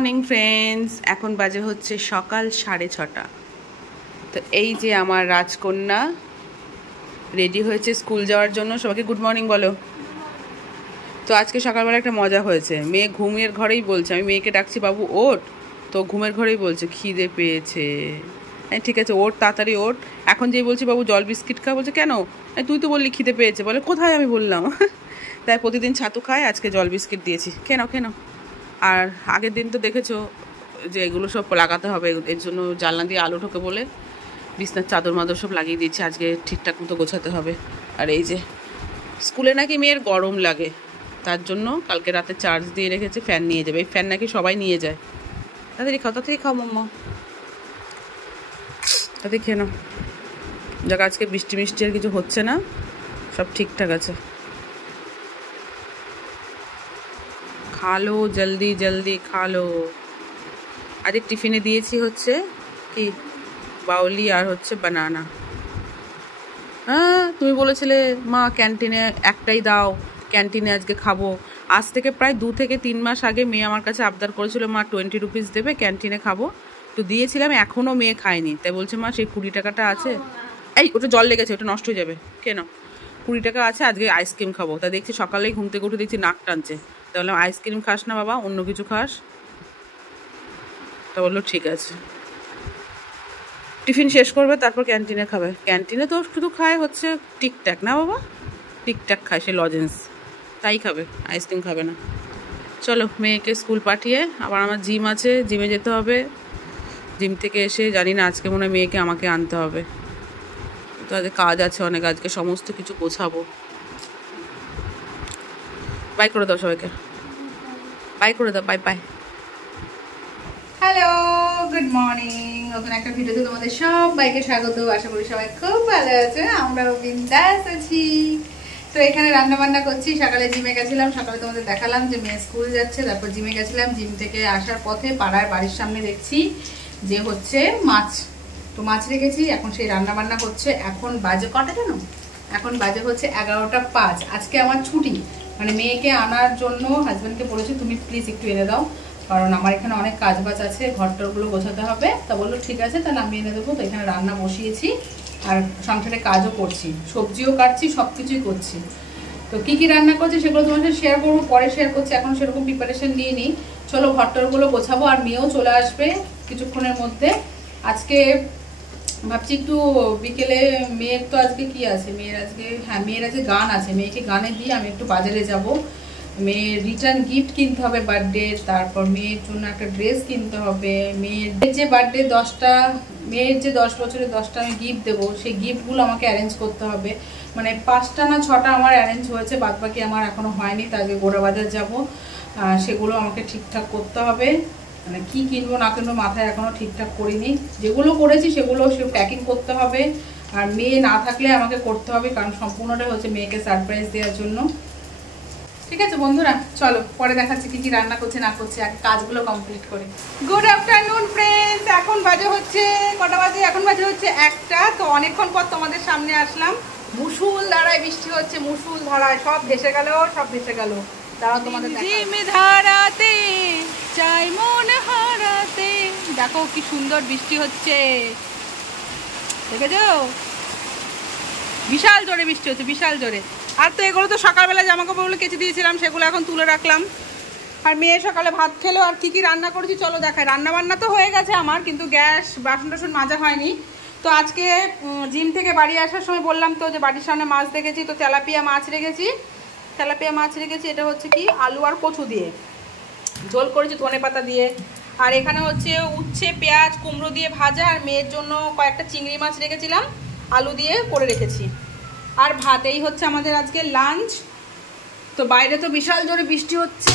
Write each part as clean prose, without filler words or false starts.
Morning friends, এখন বাজে হচ্ছে সকাল 6:30। তো এই যে আমার রাজকন্যা রেডি হয়েছে স্কুল যাওয়ার জন্য। সবাইকে গুড মর্নিং বলো। তো আজকে সকালবেলা একটা মজা হয়েছে। মেয়ে ঘুমের ঘরেই বলছে, আমি মেয়েকে ডাকছি বাবু ওঠ, তো ঘুমের ঘরেই বলছে খিদে পেয়েছে। হ্যাঁ ঠিক আছে ওঠ, তাড়াতাড়ি ওঠ। এখন যেই বলছি বাবু জল বিস্কিট খা, বলছে কেন? তুই তো বললি খিদে পেয়েছে। বলে কোথায় আমি বললাম? তাই প্রতিদিন ছাতু খায়, আজকে জল বিস্কিট দিয়েছি, কেন কেন। আর আগের দিন তো দেখেছো যে এগুলো সব লাগাতে হবে, এর জন্য জানলা দিয়ে আলো ঢোকে বলে বিছনার চাদর মাদর সব লাগিয়ে দিয়েছি, আজকে ঠিকঠাক মতো গোছাতে হবে। আর এই যে স্কুলে নাকি মেয়ের গরম লাগে, তার জন্য কালকে রাতে চার্জ দিয়ে রেখেছে, ফ্যান নিয়ে যাবে। এই ফ্যান নাকি সবাই নিয়ে যায়। তাড়াতাড়ি খাও মাম্মা, তাড়াতাড়ি খেয়ে নাও। যাক আজকে বৃষ্টি মিষ্টি আর কিছু হচ্ছে না, সব ঠিকঠাক আছে। খা লো, জলদি জলদি খা লো। আজ টিফিনে দিয়েছি হচ্ছে কি বাউলি আর হচ্ছে বানানা। হ্যাঁ তুমি বলেছিলে মা ক্যান্টিনে একটাই দাও, ক্যান্টিনে আজকে খাবো। আজ থেকে প্রায় 2 থেকে 3 মাস আগে মেয়ে আমার কাছে আবদার করেছিল মা 20 রুপিস দেবে, ক্যান্টিনে খাবো। তো দিয়েছিলাম, এখনও মেয়ে খায়নি। তাই বলছে মা সেই 20 টাকাটা আছে, এই ওটা জল লেগেছে, ওটা নষ্ট হয়ে যাবে, কেন 20 টাকা আছে, আজকে আইসক্রিম খাবো। তা দেখছি সকালেই ঘুম থেকে উঠে দেখছি নাক টানছে। তা বললাম আইসক্রিম খাস না বাবা, অন্য কিছু খাস। তা বললো ঠিক আছে। টিফিন শেষ করবে তারপর ক্যান্টিনে খাবে। ক্যান্টিনে তো শুধু খায় হচ্ছে টিকট্যাক, না বাবা টিকট্যাক খায়, সে লজেন্স, তাই খাবে, আইসক্রিম খাবে না। চলো মেয়েকে স্কুল পাঠিয়ে আবার আমার জিম আছে, জিমে যেতে হবে। জিম থেকে এসে জানি না, আজকে মনে হয় মেয়েকে আমাকে আনতে হবে। তো আজকে কাজ আছে অনেক, আজকে সমস্ত কিছু গোছাবো। বাই করে দাও সবাইকে, বাই করে দাও, bye bye. Hello, good morning. নতুন একটা ভিডিওতে তোমাদের সবাইকে স্বাগত। আশা করি সবাই খুব ভালো আছে, আমরাও বিন্দাস আছি। তো এখানে রান্না বান্না করছি। সকালে জিমে গেছিলাম, সকালে তোমাদের দেখালাম যে মেয়ে স্কুল যাচ্ছে, তারপর জিমে গেছিলাম। জিম থেকে আসার পথে পাড়ার বাড়ির সামনে দেখছি যে হচ্ছে মাছ, তো মাছ রেখেছি, এখন সেই রান্না বান্না হচ্ছে। এখন বাজে কটা জানো? এখন বাজে হচ্ছে 11:05। আজকে আমার ছুটি, মানে মেয়েকে আনার জন্য হাজব্যান্ডকে বলেছি তুমি প্লিজ একটু এনে দাও, কারণ আমার এখানে অনেক কাজ বাজ আছে, ঘরটরগুলো গোছাতে হবে। তা বললো ঠিক আছে তাহলে আমি এনে দেবো। তো এখানে রান্না বসিয়েছি আর সংসারে কাজও করছি, সবজিও কাটছি, সব কিছুই করছি। তো কী কী রান্না করছি সেগুলো তোমার সাথে শেয়ার করবো, পরে শেয়ার করছি। এখন সেরকম প্রিপারেশন নিয়ে নিই। চলো ঘরটরগুলো গোছাবো, আর মেয়েও চলে আসবে কিছুক্ষণের মধ্যে। আজকে ভাবছি একটু বিকেলে, মেয়ের তো আজকে কি আছে, মেয়ের আজকে মেয়ের আজকে গান আছে, মেয়েকে গানে দিয়ে আমি একটু বাজারে যাব। মেয়ের রিটার্ন গিফট কিনতে হবে বার্থডে, তারপর মেয়ের জন্য একটা ড্রেস কিনতে হবে। মেয়ের যে বার্থডে 10টা, মেয়ের যে 10 বছরে 10টা আমি গিফট দেবো, সেই গিফটগুলো আমাকে অ্যারেঞ্জ করতে হবে। মানে 5টা না 6টা আমার অ্যারেঞ্জ হয়েছে, বাদবাকি আমার এখনও হয়নি। তার আগে গোড়া বাজার যাবো, সেগুলো আমাকে ঠিকঠাক করতে হবে। মানে কী কিনবো না কিনবো মাথায় এখনও ঠিকঠাক করিনি। যেগুলো করেছি সেগুলো সে প্যাকিং করতে হবে। আর মেয়ে না থাকলে আমাকে করতে হবে, কারণ সম্পূর্ণটা হচ্ছে মেয়েকে সারপ্রাইজ দেওয়ার জন্য। ঠিক আছে বন্ধুরা, চলো পরে দেখাচ্ছি কি কি রান্না করছে না করছে, আর কাজগুলো কমপ্লিট করি। গুড আফটারনুন ফ্রেন্ডস, এখন বাজে হচ্ছে কটা বাজে? এখন বাজে হচ্ছে 1টা। তো অনেকক্ষণ পর তোমাদের সামনে আসলাম। মুষুল ধারায় বৃষ্টি হচ্ছে, মুষুল ধারায়, সব ভেসে গেল, সব ভেসে গেল। দাঁড়াও তোমাদের ধারাতে চাই মন হারাতে। দেখো কি সুন্দর বৃষ্টি হচ্ছে, দেখেছো? বিশাল জোরে বৃষ্টি হচ্ছে, বিশাল জোরে। আর তো এগুলো তো সকালবেলা জামা কাপড়গুলো কেচে দিয়েছিলাম, সেগুলো এখন তুলে রাখলাম। আর মেয়ে সকালে ভাত খেলো। আর কী কী রান্না করেছি চলো দেখাই। রান্না বান্না তো হয়ে গেছে আমার, কিন্তু গ্যাস বাসন টাসন মাজা হয়নি। তো আজকে জিম থেকে বাড়ি আসার সময় বললাম তো যে বাড়ির সামনে মাছ দেখেছি, তো তেলাপিয়া মাছ রেখেছি। তেলাপিয়া মাছ রেখেছি, এটা হচ্ছে কি আলু আর কচু দিয়ে ঝোল করেছি, ধনেপাতা দিয়ে। আর এখানে হচ্ছে উচ্ছে পেঁয়াজ কুমড়ো দিয়ে ভাজা। আর মেয়ের জন্য কয়েকটা চিংড়ি মাছ রেখেছিলাম, আলু দিয়ে করে রেখেছি। আর ভাত, এই হচ্ছে আমাদের আজকে লাঞ্চ। তো বাইরে তো বিশাল জোরে বৃষ্টি হচ্ছে।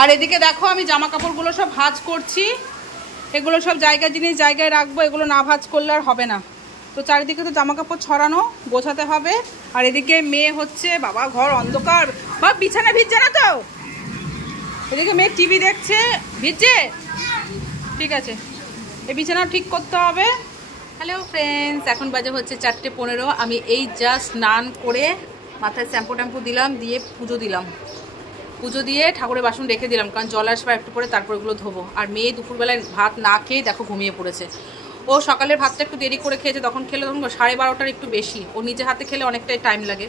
আর এদিকে দেখো আমি জামা কাপড়গুলো সব ভাঁজ করছি, এগুলো সব জায়গায় জিনিস জায়গায় রাখবো, এগুলো না ভাঁজ করলে আর হবে না। তো চারিদিকে তো জামা কাপড় ছড়ানো, গোছাতে হবে। আর এদিকে মেয়ে হচ্ছে, বাবা ঘর অন্ধকার, বা বিছানা ভিজছে না তো? এদিকে মেয়ে টিভি দেখছে, ভিজছে, ঠিক আছে, এই বিছানাও ঠিক করতে হবে। হ্যালো ফ্রেন্ডস, এখন বাজে হচ্ছে 4:15। আমি এই জাস্ট স্নান করে মাথায় শ্যাম্পু ট্যাম্পু দিলাম, দিয়ে পুজো দিলাম। পুজো দিয়ে ঠাকুরের বাসন রেখে দিলাম, কারণ জল আসবে একটু পরে, তারপর এগুলো ধোবো। আর মেয়ে দুপুরবেলায় ভাত না খেয়ে দেখো ঘুমিয়ে পড়েছে। ও সকালের ভাতটা একটু দেরি করে খেয়েছে, তখন খেলে তখন 12:30টার একটু বেশি। ও নিজে হাতে খেলে অনেকটাই টাইম লাগে,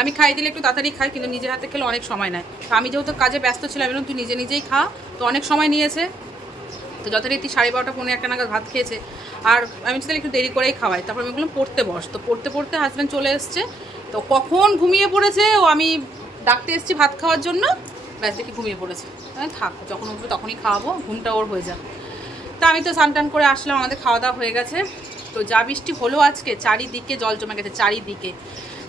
আমি খাই দিলে একটু তাড়াতাড়ি খাই, কিন্তু নিজে হাতে খেলে অনেক সময় নেয়। তো আমি যেহেতু কাজে ব্যস্ত ছিলাম, এবং তুই নিজে নিজেই খা, তো অনেক সময় নিয়েছে। তো যথারীতি 12:30 পৌনে 1 নাগাদ ভাত খেয়েছে। আর আমি তাহলে একটু দেরি করেই খাওয়াই। তারপর আমি বললাম পড়তে বস, তো পড়তে পড়তে হাজব্যান্ড চলে এসছে, তো কখন ঘুমিয়ে পড়েছে ও, আমি ডাকতে এসেছি ভাত খাওয়ার জন্য, ব্যাস দেখি ঘুমিয়ে পড়েছে। থাক, যখন উঠবে তখনই খাওয়াবো, ঘুমটা ওর হয়ে যাবে। তা আমি তো স্নান টান করে আসলাম, আমাদের খাওয়া দাওয়া হয়ে গেছে। তো যা বৃষ্টি হলো আজকে, চারিদিকে জল জমে গেছে চারিদিকে।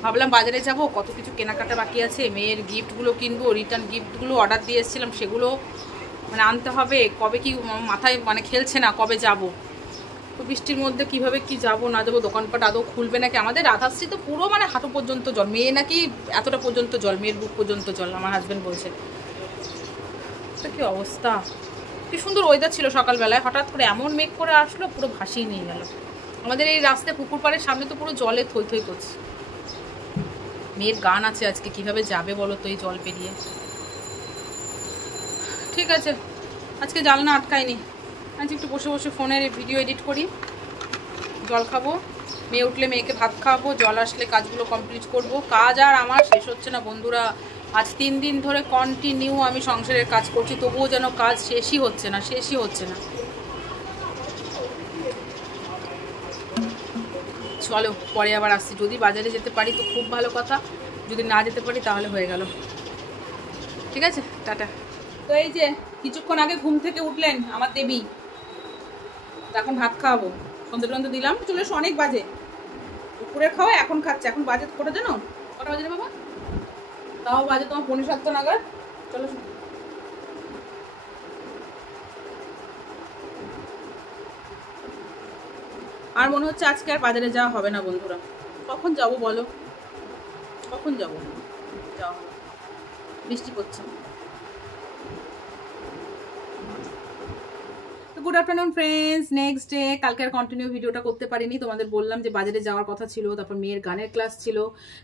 ভাবলাম বাজারে যাব, কত কিছু কেনাকাটা বাকি আছে, মেয়ের গিফটগুলো কিনবো, রিটার্ন গিফটগুলো অর্ডার দিয়ে এসেছিলাম, সেগুলো মানে আনতে হবে। কবে কি মাথায় মানে খেলছে না, কবে যাব। তো বৃষ্টির মধ্যে কিভাবে কি যাব না যাবো, দোকানপাট আদৌ খুলবে নাকি। আমাদের রাধাশ্রী তো পুরো মানে হাঁটু পর্যন্ত জল, মেয়ে নাকি এতটা পর্যন্ত জল, মেয়ের বুক পর্যন্ত জল, আমার হাজব্যান্ড বলছে। তো কি অবস্থা। কি সুন্দর ওয়েদার ছিল সকালবেলায়, হঠাৎ করে এমন মেঘ করে আসলো, পুরো ভাসিয়ে নিয়ে গেল। আমাদের এই রাস্তায় পুকুর পাড়ের সামনে তো পুরো জলে থই থই করছে। মেয়ের গান আছে আজকে, কিভাবে যাবে বলো তো এই জল পেরিয়ে। ঠিক আছে, আজকে জানলা আটকায়নি, আজকে একটু বসে বসে ফোনের ভিডিও এডিট করি, জল খাবো, মেয়ে উঠলে মেয়েকে ভাত খাওয়াবো, জল আসলে কাজগুলো কমপ্লিট করব। কাজ আর আমার শেষ হচ্ছে না বন্ধুরা। আজ 3 দিন ধরে কন্টিনিউ আমি সংসারের কাজ করছি, তবুও যেন কাজ শেষই হচ্ছে না, শেষই হচ্ছে না। চলো পরে আবার আসছি, যদি বাজারে যেতে পারি তো খুব ভালো কথা, যদি না যেতে পারি তাহলে হয়ে গেল। ঠিক আছে, টাটা। তো এই যে কিছুক্ষণ আগে ঘুম থেকে উঠলেন আমার দেবী, এখন ভাত খাওয়াবো, সন্ধ্যে টন্ধে দিলাম, চলে এসো, অনেক বাজে, দুপুরের খাওয়া এখন খাচ্ছে। এখন বাজে কটা জানো, কটা বাজে রে বাবা, তাও বাজে তোমার 6:45 নাগাদ। চলো আর মনে হচ্ছে আজকে আর বাজারে যাওয়া হবে না বন্ধুরা। কখন যাবো বলো, কখন যাবো, যাওয়া হবে, বৃষ্টি পড়ছে। Good afternoon friends, next day. কালকে আর কন্টিনিউ ভিডিওটা করতে পারিনি, তোমাদের বললাম যে বাজারে যাওয়ার কথা ছিল, তারপর মেয়ের গানের ক্লাস ছিল,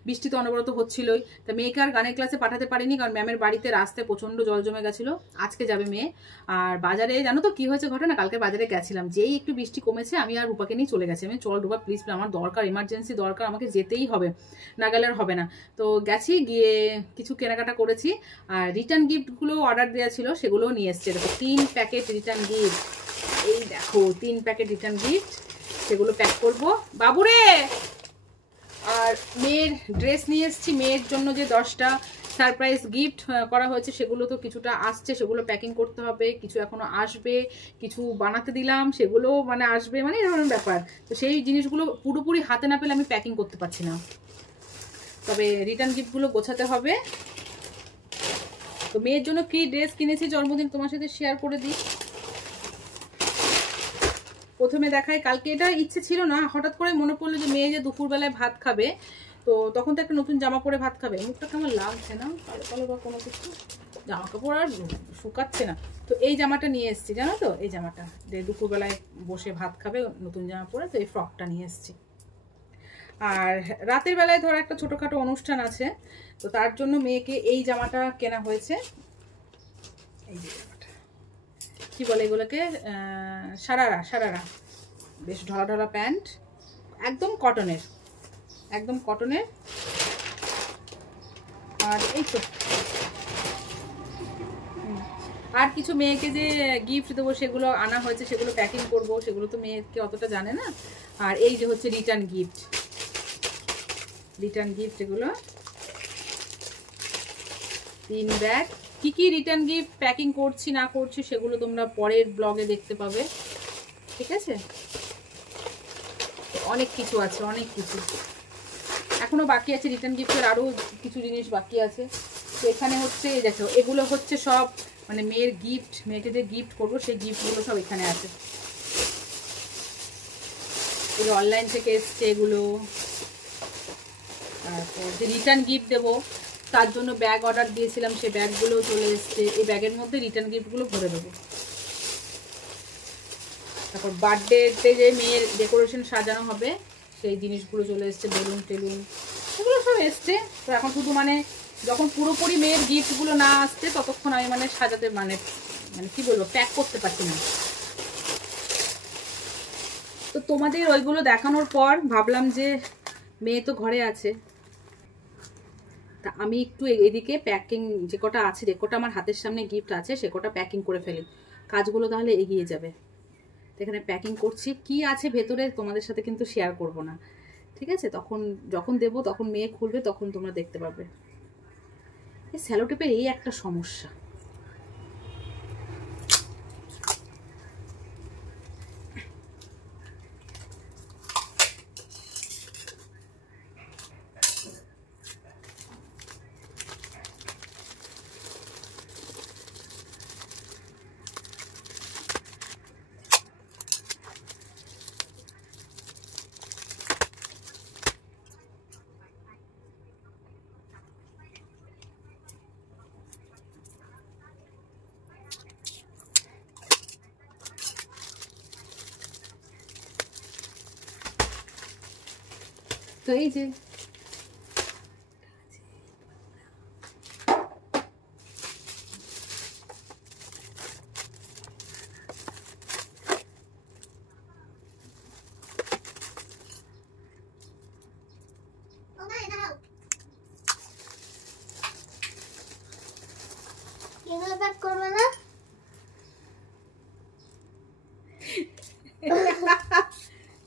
বৃষ্টি তো অনবরত হচ্ছিলই, তা মেয়েকে আর গানের ক্লাসে পাঠাতে পারিনি, কারণ ম্যামের বাড়িতে রাস্তায় প্রচন্ড জল জমে গেছিলো। আজকে যাবে মেয়ে। আর বাজারে জানো তো কি হয়েছে ঘটনা, কালকে বাজারে গেছিলাম, যেই একটু বৃষ্টি কমেছে আমি আর রূপাকে নিয়ে চলে গেছি। আমি চল রূপা প্লিজ, আমার দরকার, ইমার্জেন্সি দরকার, আমাকে যেতেই হবে, না গেলে আর হবে না। তো গেছি, গিয়ে কিছু কেনাকাটা করেছি, আর রিটার্ন গিফটগুলো অর্ডার দেওয়া ছিল সেগুলোও নিয়ে এসছে। দেখো 3 প্যাকেট রিটার্ন গিফট, এই দেখো 3 প্যাকেট রিটার্ন গিফট, সেগুলো প্যাক করব বাবুরে। আর মেয়ের ড্রেস নিয়ে এসেছি, মেয়ের জন্য যে 10টা সারপ্রাইজ গিফট করা হয়েছে সেগুলো তো কিছুটা আসছে, সেগুলো প্যাকিং করতে হবে, কিছু এখনো আসবে, কিছু বানাতে দিলাম সেগুলো মানে আসবে, মানে এই ধরনের ব্যাপার। তো সেই জিনিসগুলো পুরোপুরি হাতে না পেলে আমি প্যাকিং করতে পারছি না, তবে রিটার্ন গিফটগুলো গোছাতে হবে। তো মেয়ের জন্য কি ড্রেস কিনেছি জন্মদিন তোমার সাথে শেয়ার করে দিই। প্রথমে দেখায়, কালকে এটা ইচ্ছে ছিল না, হঠাৎ করে মনে পড়লো যে মেয়ে যে দুপুরবেলায় ভাত খাবে, তো তখন তো একটা নতুন জামা পরে ভাত খাবে। মুখটা কেমন লাগছে না, কালো কালো বা কোনো কিছু, জামা কাপড় আর শুকাচ্ছে না। তো এই জামাটা নিয়ে এসেছি জানো তো, এই জামাটা যে দুপুরবেলায় বসে ভাত খাবে নতুন জামা পরে, তো এই ফ্রকটা নিয়ে এসেছি। আর রাতের বেলায় ধরো একটা ছোটোখাটো অনুষ্ঠান আছে, তো তার জন্য মেয়েকে এই জামাটা কেনা হয়েছে। এই যে জামাটা কি বলে এগুলোকে, সারারা, সারারা, বেশ ঢলা ঢলা প্যান্ট, একদম কটনের, একদম কটনের। আর এই তো আর কিছু মেয়েকে যে গিফট দেবো সেগুলো আনা হয়েছে, সেগুলো প্যাকিং করব, সেগুলো তো মেয়েকে অতটা জানে না। আর এই যে হচ্ছে রিটার্ন গিফট, রিটার্ন গিফট এগুলো 3 ব্যাগ। কি কি রিটার্ন গিফট প্যাকিং করছি না করছি সেগুলো তোমরা পরের ব্লগে দেখতে পাবে, ঠিক আছে। অনেক কিছু আছে, অনেক কিছু এখনো বাকি আছে, রিটার্ন গিফটের আরও কিছু জিনিস বাকি আছে। তো এখানে হচ্ছে দেখো, এগুলো হচ্ছে সব মানে মেয়ের গিফট, মেয়েকে যে গিফট করবো সেই গিফটগুলো সব এখানে আছে। এগুলো অনলাইন থেকে এসছে এগুলো। তারপর যে রিটার্ন গিফট দেবো তার জন্য ব্যাগ অর্ডার দিয়েছিলাম, সেই ব্যাগগুলো চলে এসছে, এই ব্যাগের মধ্যে রিটার্ন গিফটগুলো ভরে দেবো। তারপর বার্থডেতে যে মেয়ের ডেকোরেশন সাজানো হবে সেই জিনিসগুলো চলে এসছে, বেলুন টেলুন এগুলো সব এসছে। তো এখন শুধু মানে যখন পুরোপুরি মেয়ের গিফটগুলো না আসছে ততক্ষণ আমি মানে সাজাতে মানে মানে কি বলবো, প্যাক করতে পারছি না। তো তোমাদের ওইগুলো দেখানোর পর ভাবলাম যে মেয়ে তো ঘরে আছে, তা আমি একটু এদিকে প্যাকিং যে কটা আছে, যে কটা আমার হাতের সামনে গিফট আছে সে কটা প্যাকিং করে ফেলি, কাজগুলো তাহলে এগিয়ে যাবে। এখানে প্যাকিং করছি, কি আছে ভেতরে তোমাদের সাথে কিন্তু শেয়ার করব না, ঠিক আছে? তখন যখন দেব তখন মেয়ে খুলবে, তখন তোমরা দেখতে পাবে। এই স্যালোটেপের এই একটা সমস্যা, তো এই যে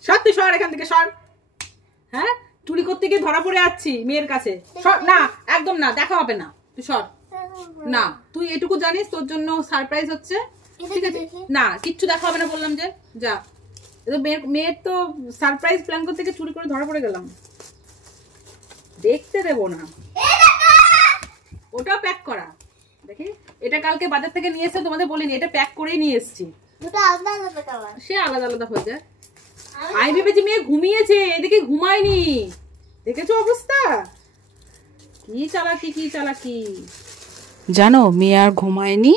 সর, তুই সর এখান থেকে, সর। হ্যাঁ, চুরি করতে গিয়ে ধরা পড়ে যাচ্ছি মেয়ের কাছে। সর, না একদম না, দেখা হবে না, তুই সর। না, তুই এটুকু জানিস তোর জন্য সারপ্রাইজ হচ্ছে, ঠিক আছে? না, কিচ্ছু দেখা হবে না বললাম যে, যা। মেয়ের তো সারপ্রাইজ প্ল্যান করতে গিয়ে চুরি করে ধরা পড়ে গেলাম, দেখতে দেবো না। ওটাও প্যাক করা, দেখি এটা কালকে বাজার থেকে নিয়ে এসে তোমাদের বলিনি, এটা প্যাক করেই নিয়ে এসেছি। সে আলাদা আলাদা হয়ে যায়। আমি ভেবেছি মেয়ে ঘুমিয়েছে, এদিকে ঘুমায়নি, দেখেছো অবস্থা? কি চালাকি, কি চালাকি জানো। মেয়ে আর ঘুমায়নি,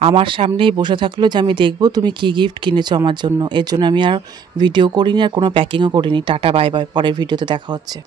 আমার সামনেই বসে থাকলো যে আমি দেখবো তুমি কি গিফট কিনেছো আমার জন্য। এর জন্য আমি আর ভিডিও করিনি, আর কোনো প্যাকিংও করিনি। টাটা, বাই বাই, পরের ভিডিওতে দেখা হচ্ছে।